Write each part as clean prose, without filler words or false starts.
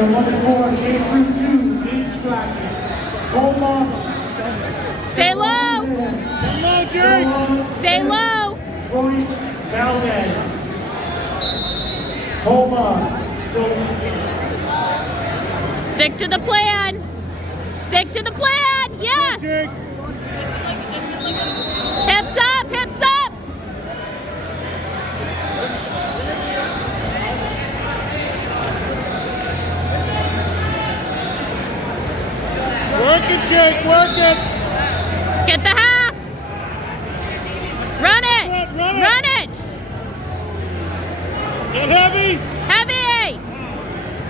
Number 4, K through 2, each bracket. Hold on. Stay low. Come on, Jake. Stay low. Royce Valdez. Hold on. Stick to the plan. Stick to the plan. Yes. Jake. Hips up. Hips up. Work it, Jake. Work it. Get the half. Run it. Run it. Run it. Get heavy. Heavy.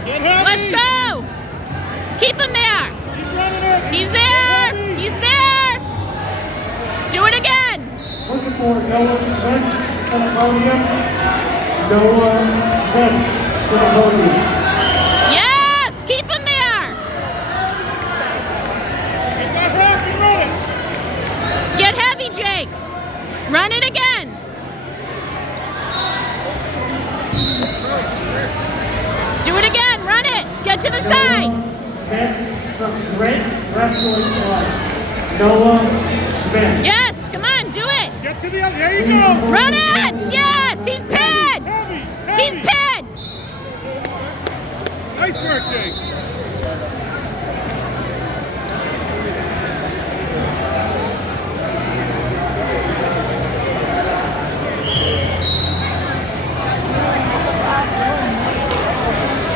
Get heavy. Let's go. Keep him there. Keep running it. He's there. He's there. Do it again. Looking for Noah Smith to the podium. Noah Smith to the podium. Yes. Keep him there. Get that half and run it. Get heavy, Jake. Run it again. Do it again. Run it. Get to the side. Noah Smith from Grit Wrestling Club. Noah Smith. Yes. Come on. Do it. Get to the other. There you go. Run it. Yes. He's pinned. Heavy. He's Heavy. pinned. Nice work, Jake.